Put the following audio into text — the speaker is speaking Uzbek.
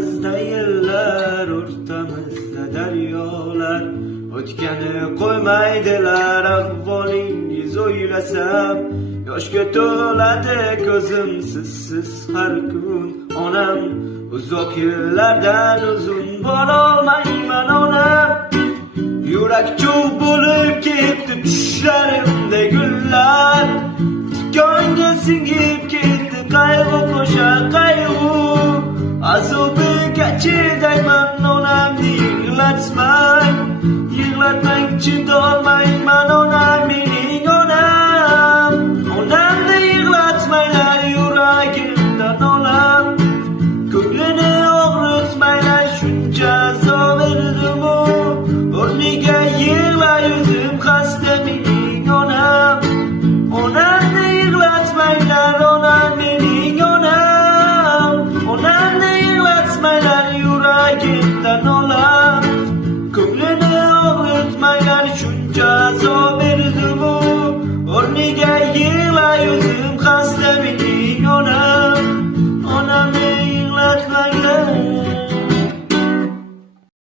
Oramizda yillar, o'rtamizda daryolar, o'tgani qo'ymaydilar. Ahvolingiz o'ylasam, yoshga to'ladi ko'zim sizsiz har kun. Onam uzoq yillardan uzun, borolmayman onam. Yurak chuv bo'lib ketdi tushlarimda gullar, tikonga singib ketdi qayg'u qo'sha qayg'u. Azobiga chidayman onamni yig'latmang, yig'latmang chidolmayman onam mening onam. Onamni yig'latmanglar yuragimdan olam, ko'nglini og'ritmanglar shuncha azob berdimu. O'rniga yig'lar yuzim xasta mening onam. Onamni yig'latmanglar onam mening onam. Onamni yig'latmanglar yuragimdan olam, ko'nglini og'ritmanglar shuncha azob berdimu. O'rniga yig'lar yuzim xasta mening onam.